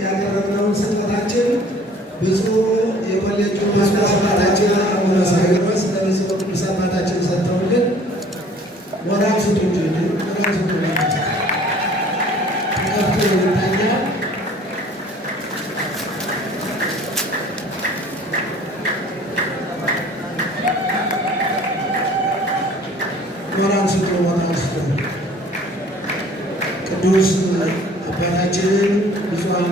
ያቀረብነውን ስጦታችን ብፁዕ የኮሌጁ አባታችን አቡነ ሳዊሮስ ለብፁዕ ቅዱስ አባታችን ሰጥተውልን ሞራል ስጡኝ ሞራል ስጡኝ ተከፍቶ ይታያል። ሞራል ስጡ ሞራል ስጡ ቅዱስ አባታችንን ብዙሃን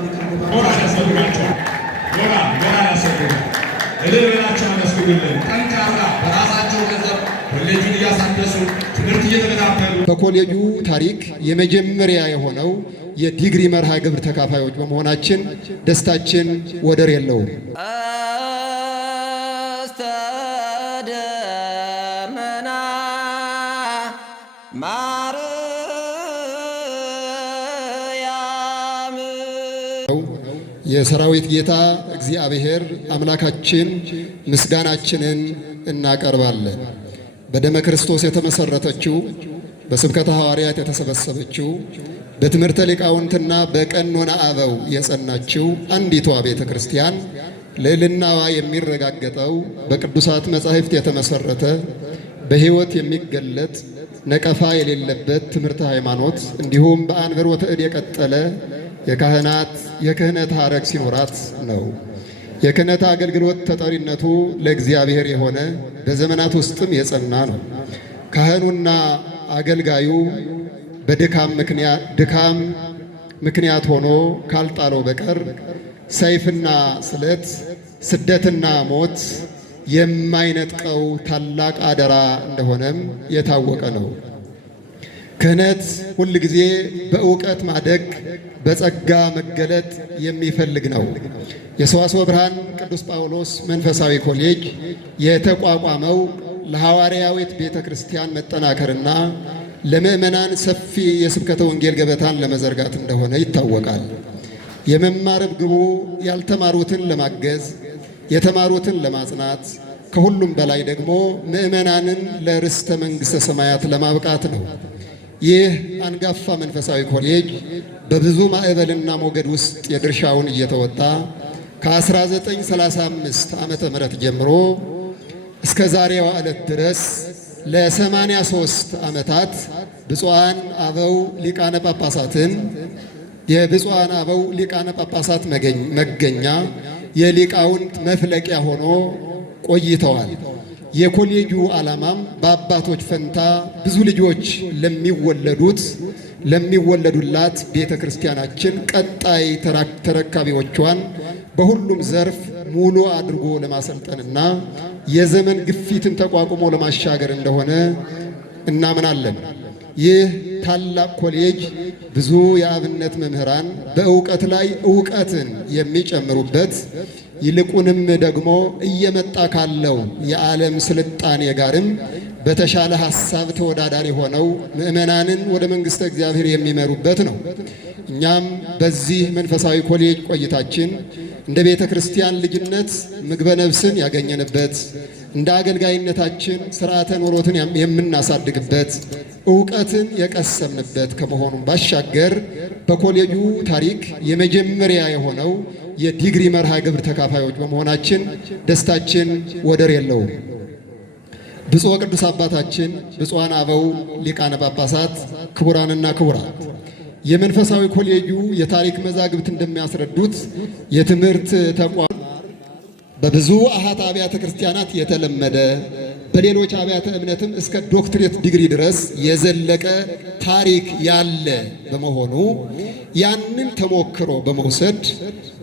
በኮሌጁ ታሪክ የመጀመሪያ የሆነው የዲግሪ መርሃ ግብር ተካፋዮች በመሆናችን ደስታችን ወደር የለውም። የሰራዊት ጌታ እግዚአብሔር አምላካችን ምስጋናችንን እናቀርባለን። በደመ ክርስቶስ የተመሰረተችው በስብከተ ሐዋርያት የተሰበሰበችው በትምህርተ ሊቃውንትና በቀኖና አበው የጸናችው አንዲቷ ቤተ ክርስቲያን ልዕልናዋ የሚረጋገጠው በቅዱሳት መጻሕፍት የተመሰረተ በሕይወት የሚገለጥ ነቀፋ የሌለበት ትምህርተ ሃይማኖት እንዲሁም በአንብሮተ እድ የቀጠለ የክህነት ሐረግ ሲኖራት ነው። የክህነት አገልግሎት ተጠሪነቱ ለእግዚአብሔር የሆነ በዘመናት ውስጥም የጸና ነው። ካህኑና አገልጋዩ በድካም ምክንያት ሆኖ ካልጣለው በቀር ሰይፍና ስለት፣ ስደትና ሞት የማይነጥቀው ታላቅ አደራ እንደሆነም የታወቀ ነው። ክህነት ሁል ጊዜ በእውቀት ማደግ በጸጋ መገለጥ የሚፈልግ ነው። የሰዋስወ ብርሃን ቅዱስ ጳውሎስ መንፈሳዊ ኮሌጅ የተቋቋመው ለሐዋርያዊት ቤተ ክርስቲያን መጠናከርና ለምእመናን ሰፊ የስብከተ ወንጌል ገበታን ለመዘርጋት እንደሆነ ይታወቃል። የመማር ግቡ ያልተማሩትን ለማገዝ፣ የተማሩትን ለማጽናት፣ ከሁሉም በላይ ደግሞ ምእመናንን ለርስተ መንግሥተ ሰማያት ለማብቃት ነው። ይህ አንጋፋ መንፈሳዊ ኮሌጅ በብዙ ማዕበልና ሞገድ ውስጥ የድርሻውን እየተወጣ ከ1935 ዓመተ ምህረት ጀምሮ እስከ ዛሬዋ ዕለት ድረስ ለ83 ዓመታት ብፁዓን አበው ሊቃነ ጳጳሳትን የብፁዓን አበው ሊቃነ ጳጳሳት መገኛ የሊቃውንት መፍለቂያ ሆኖ ቆይተዋል። የኮሌጁ ዓላማም በአባቶች ፈንታ ብዙ ልጆች ለሚወለዱላት ቤተ ክርስቲያናችን ቀጣይ ተረካቢዎቿን በሁሉም ዘርፍ ሙሉ አድርጎ ለማሰልጠንና የዘመን ግፊትን ተቋቁሞ ለማሻገር እንደሆነ እናምናለን። ይህ ታላቅ ኮሌጅ ብዙ የአብነት መምህራን በእውቀት ላይ እውቀትን የሚጨምሩበት ይልቁንም ደግሞ እየመጣ ካለው የዓለም ስልጣኔ ጋርም በተሻለ ሐሳብ ተወዳዳሪ ሆነው ምእመናንን ወደ መንግሥተ እግዚአብሔር የሚመሩበት ነው። እኛም በዚህ መንፈሳዊ ኮሌጅ ቆይታችን እንደ ቤተ ክርስቲያን ልጅነት ምግበ ነፍስን ያገኘንበት፣ እንደ አገልጋይነታችን ሥርዓተ ኑሮትን የምናሳድግበት፣ ዕውቀትን የቀሰምንበት ከመሆኑም ባሻገር በኮሌጁ ታሪክ የመጀመሪያ የሆነው የዲግሪ መርሃ ግብር ተካፋዮች በመሆናችን ደስታችን ወደር የለውም። ብፁዕ ቅዱስ አባታችን ብፁዓን አበው ሊቃነ ጳጳሳት፣ ክቡራንና ክቡራት፣ የመንፈሳዊ ኮሌጁ የታሪክ መዛግብት እንደሚያስረዱት የትምህርት ተቋም በብዙ አሃት አብያተ ክርስቲያናት የተለመደ በሌሎች አብያተ እምነትም እስከ ዶክትሬት ዲግሪ ድረስ የዘለቀ ታሪክ ያለ በመሆኑ ያንን ተሞክሮ በመውሰድ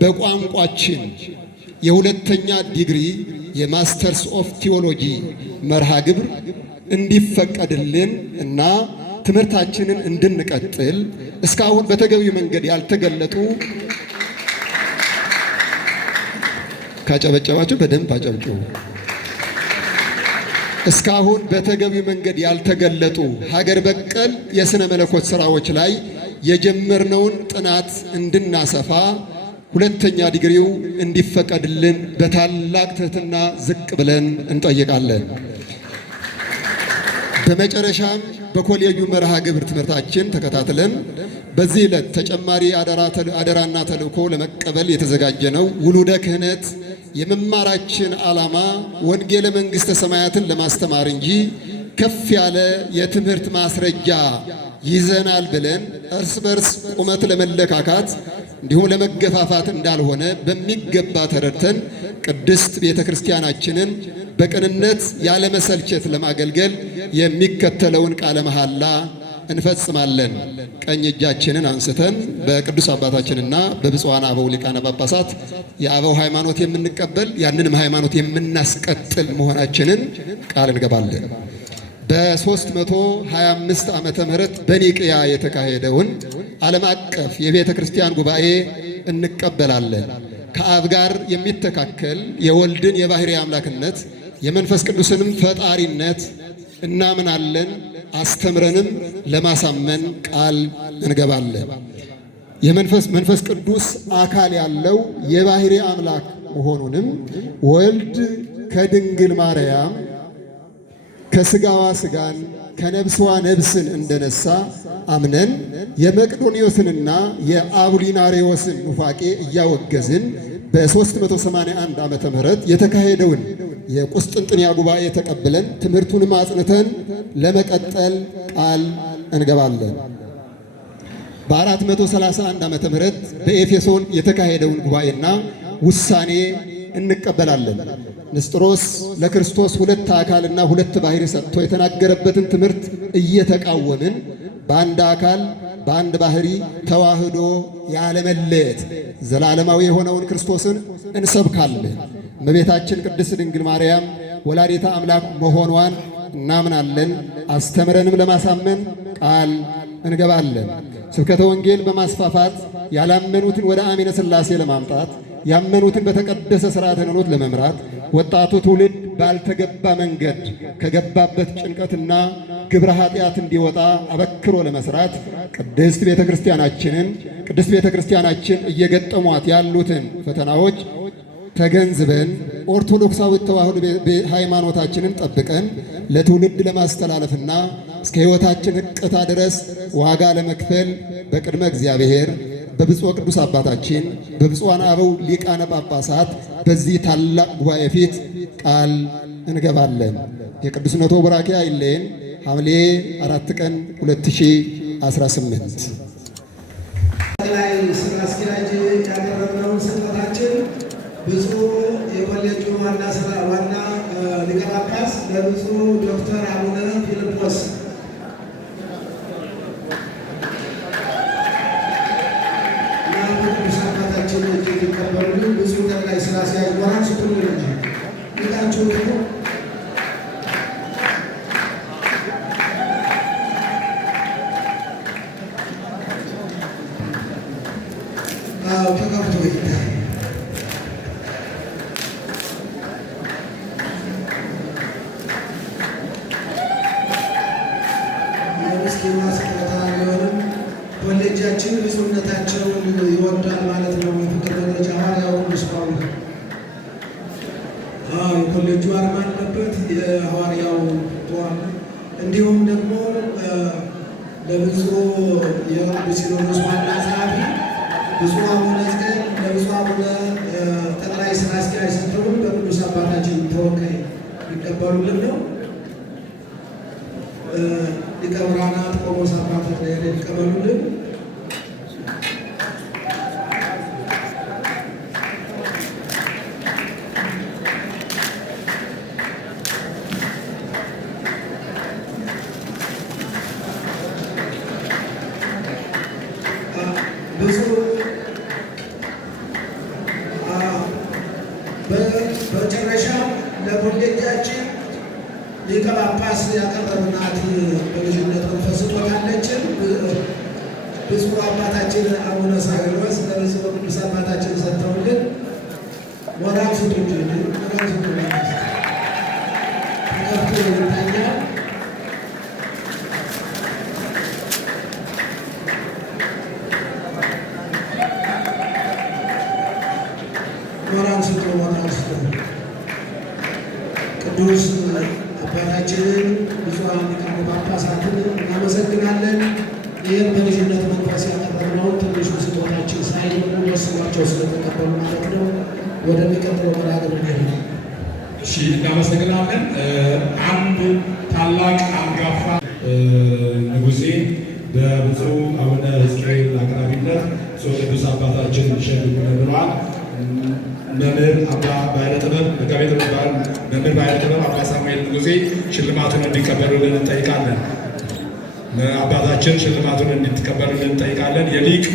በቋንቋችን የሁለተኛ ዲግሪ የማስተርስ ኦፍ ቲዎሎጂ መርሃ ግብር እንዲፈቀድልን እና ትምህርታችንን እንድንቀጥል እስካሁን በተገቢው መንገድ ያልተገለጡ ካጨበጨባችሁ በደንብ አጨብጭቡ። እስካሁን በተገቢው መንገድ ያልተገለጡ ሀገር በቀል የሥነ መለኮት ሥራዎች ላይ የጀመርነውን ጥናት እንድናሰፋ ሁለተኛ ዲግሪው እንዲፈቀድልን በታላቅ ትሕትና ዝቅ ብለን እንጠይቃለን። በመጨረሻም በኮሌጁ መርሃ ግብር ትምህርታችን ተከታትለን በዚህ ዕለት ተጨማሪ አደራና ተልእኮ ለመቀበል የተዘጋጀ ነው። ውሉደ ክህነት የመማራችን ዓላማ ወንጌለ መንግሥተ ሰማያትን ለማስተማር እንጂ ከፍ ያለ የትምህርት ማስረጃ ይዘናል ብለን እርስ በርስ ቁመት ለመለካካት እንዲሁም ለመገፋፋት እንዳልሆነ በሚገባ ተረድተን ቅድስት ቤተ ክርስቲያናችንን በቅንነት ያለመሰልቸት ለማገልገል የሚከተለውን ቃለ መሐላ እንፈጽማለን። ቀኝ እጃችንን አንስተን በቅዱስ አባታችንና በብፁዓን አበው ሊቃነ ጳጳሳት የአበው ሃይማኖት የምንቀበል ያንንም ሃይማኖት የምናስቀጥል መሆናችንን ቃል እንገባለን። በ325 ዓመተ ምህረት በኒቅያ የተካሄደውን ዓለም አቀፍ የቤተ ክርስቲያን ጉባኤ እንቀበላለን። ከአብ ጋር የሚተካከል የወልድን የባሕርይ አምላክነት የመንፈስ ቅዱስንም ፈጣሪነት እናምናለን። አስተምረንም ለማሳመን ቃል እንገባለን። መንፈስ ቅዱስ አካል ያለው የባሕርይ አምላክ መሆኑንም ወልድ ከድንግል ማርያም ከስጋዋ ስጋን ከነብሷ ነብስን እንደነሳ አምነን የመቅዶንዮስንና የአቡሊናሪዎስን ኑፋቄ እያወገዝን በ381 ዓመተ ምህረት የተካሄደውን የቁስጥንጥንያ ጉባኤ ተቀብለን ትምህርቱንም አጽንተን ለመቀጠል ቃል እንገባለን። በ431 ዓመተ ምህረት በኤፌሶን የተካሄደውን ጉባኤና ውሳኔ እንቀበላለን። ንስጥሮስ ለክርስቶስ ሁለት አካልና ሁለት ባሕርይ ሰጥቶ የተናገረበትን ትምህርት እየተቃወምን በአንድ አካል በአንድ ባሕርይ ተዋህዶ ያለመለየት ዘላለማዊ የሆነውን ክርስቶስን እንሰብካለን። እመቤታችን ቅድስት ድንግል ማርያም ወላዲተ አምላክ መሆኗን እናምናለን። አስተምረንም ለማሳመን ቃል እንገባለን። ስብከተ ወንጌል በማስፋፋት ያላመኑትን ወደ አሜነ ሥላሴ ለማምጣት ያመኑትን በተቀደሰ ሥርዓተ ሃይማኖት ለመምራት ወጣቱ ትውልድ ባልተገባ መንገድ ከገባበት ጭንቀትና ግብረ ኃጢአት እንዲወጣ አበክሮ ለመስራት ቅድስት ቤተ ክርስቲያናችን እየገጠሟት ያሉትን ፈተናዎች ተገንዝበን ኦርቶዶክሳዊት ተዋሕዶ ሃይማኖታችንን ጠብቀን ለትውልድ ለማስተላለፍና እስከ ሕይወታችን ዕቅታ ድረስ ዋጋ ለመክፈል በቅድመ እግዚአብሔር በብፁዕ ቅዱስ አባታችን በብፁዓን አበው ሊቃነ ጳጳሳት በዚህ ታላቅ ጉባኤ ፊት ቃል እንገባለን። የቅዱስነቶ ቡራኬ አይለየን። ሐምሌ 4 ቀን 2018 ላይ ስራ አስኪያጅ ያቀረብነውን ስጦታችን ብፁዕ የኮሌጁ ዋና ሊቀ ጳጳስ ለብፁዕ ዶክተር አቡነ ፊልጶስ ይቀበሉልን። ብዙ ጠቅላይ ስራ አስኪያጅ ወራን ስትሉ ይላችሁ ደግሞ ተከፍቶ ይታል። የምስኪና ስጦታ ቢሆንም ኮሌጃችን ብፁዕነታቸውን ይወዳል ማለት ነው። የፍቅር መግለጫ ሐዋርያው ቅዱስ ጳውሎስ የኮሌጁ አርማ አለበት፣ የሐዋርያው ተዋል። እንዲሁም ደግሞ ለብፁዕ የቅዱስ ሲኖዶስ ዋና ጸሐፊ ብፁዕ አቡነ ጽጌ ለብፁዕ አቡነ ጠቅላይ ሥራ አስኪያጅ ሰጥተውን በቅዱስ አባታችን ተወካይ ሊቀበሉልን ነው። ሊቀ ብርሃናት ቆሞስ አባ ሊቀበሉልን። በመጨረሻ ለኮሌጃችን ሊቀ ጳጳስ ያቀረብናት በልጅነት መንፈስ ስጦታለችን። ብፁዕ አባታችን አቡነ ሳዊሮስ ለብፁዕ ቅዱስ አባታችን ሰጥተውልን ወራን ስጡኝ ወራን ስጡኝ ተከፍቶ ይታያል። ወራን ስጡ ወራን ስጡ ቅዱስ አባታችንን ብፁዓን ሊቃነ ጳጳሳትን እናመሰግናለን። ይህን በልጅነት መንፈስ ያቀረብነውን ትንሹ ስጦታችን ሳይሆን ወስኗቸው ስለተቀበሉ ማለት ነው። ወደሚቀጥለው መርሃ ግብር ነው። እሺ፣ እናመሰግናለን። አንድ ታላቅ አንጋፋ ንጉሴ በብፁዕ አቡነ ሕዝቅኤል አቅራቢነት ቅዱስ አባታችን ሸልሙን ብለዋል። መምህር አባ ባሕረ ጥበብ መጋቤ ጥበብ መምህር ባሕረ ጥበብ አባ ሳሙኤል ንጉሴ ሽልማቱን እንዲቀበሉልን እንጠይቃለን። አባታችን ሽልማቱን እንዲቀበሉልን እንጠይቃለን። የሊቅ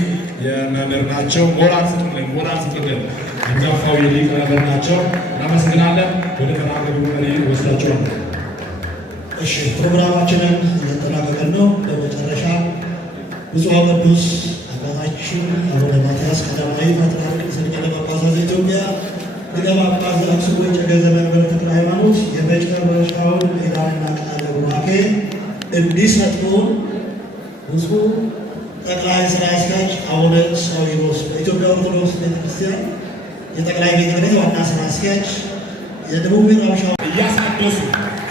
የመምህር ናቸው። ሞራል ስጡልን፣ ሞራል ስጡልን። አንጋፋው የሊቅ መምህር ናቸው። እናመሰግናለን። ወደ ተናገሩ መሪ ወስዳቸዋል። እሺ፣ ፕሮግራማችንን እያጠናቀቅን ነው። በመጨረሻ ብፁዕ ቅዱስ አባታችን አቡነ ማትያስ ቀዳማዊ ፓትርያርክ ርዕሰ ጳጳሳት ዘኢትዮጵያ ሊቀ ጳጳስ ዘአክሱም ወዕጨጌ ዘመንበረ ተክለ ሃይማኖት የመጨረሻውን ሜዳንና ቃለ ቡራኬ እንዲሰጡን ብፁዕ ጠቅላይ ሥራ አስኪያጅ አቡነ ሳዊሮስ በኢትዮጵያ ኦርቶዶክስ ቤተክርስቲያን የጠቅላይ ቤተ ክህነት ዋና ሥራ አስኪያጅ የደቡብ ምዕራብ ሸዋ እያሳደሱ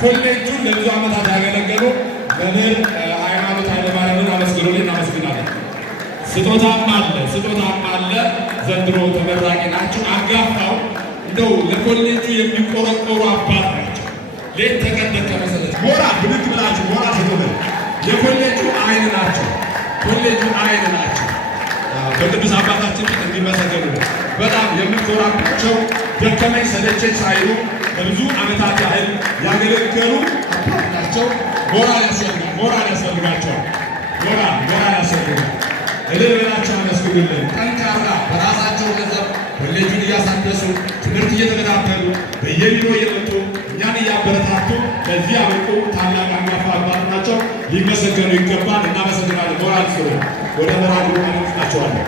ኮሌጁን ለብዙ ዓመታት ያገለገሉ መምህር ሃይማኖት ኃይለማርያምን አመስግኑልኝ። እናመሰግናለን። ስጦታም አለ። ዘንድሮ ተመራቂ ናቸው። አንጋፋው እንደው ለኮሌጁ የሚቆረቆሩ አባት ናቸው። ሌት ተቀን ደከመ ሰለቸ ሞራ ብድግ ብላችሁ ሞራ ተቆበል። የኮሌጁ አይን ናቸው። በቅዱስ አባታችን ፊት እንዲመሰገኑ በጣም የምንኮራባቸው ደከመኝ ሰለቸኝ ሳይሉ ለብዙ ዓመታት ያህል ያገለገሉ አባት ናቸው። ሞራል ያስፈልጋቸዋል። ሞራል ያስፈልጋል። እልል ብላችሁ አመስግኑልን። ጠንካራ በራሳቸው ገንዘብ ኮሌጁን እያሳደሱ ትምህርት እየተከታተሉ በየቢሮ እየመጡ እኛን እያበረታቱ ለዚህ ያበቁ ታላቅ አንጋፋ አባት ናቸው። ሊመሰገኑ ይገባል። እናመሰግናለን። ሞራል ስሩ። ወደ መራዱ ናቸዋለን።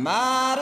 ማር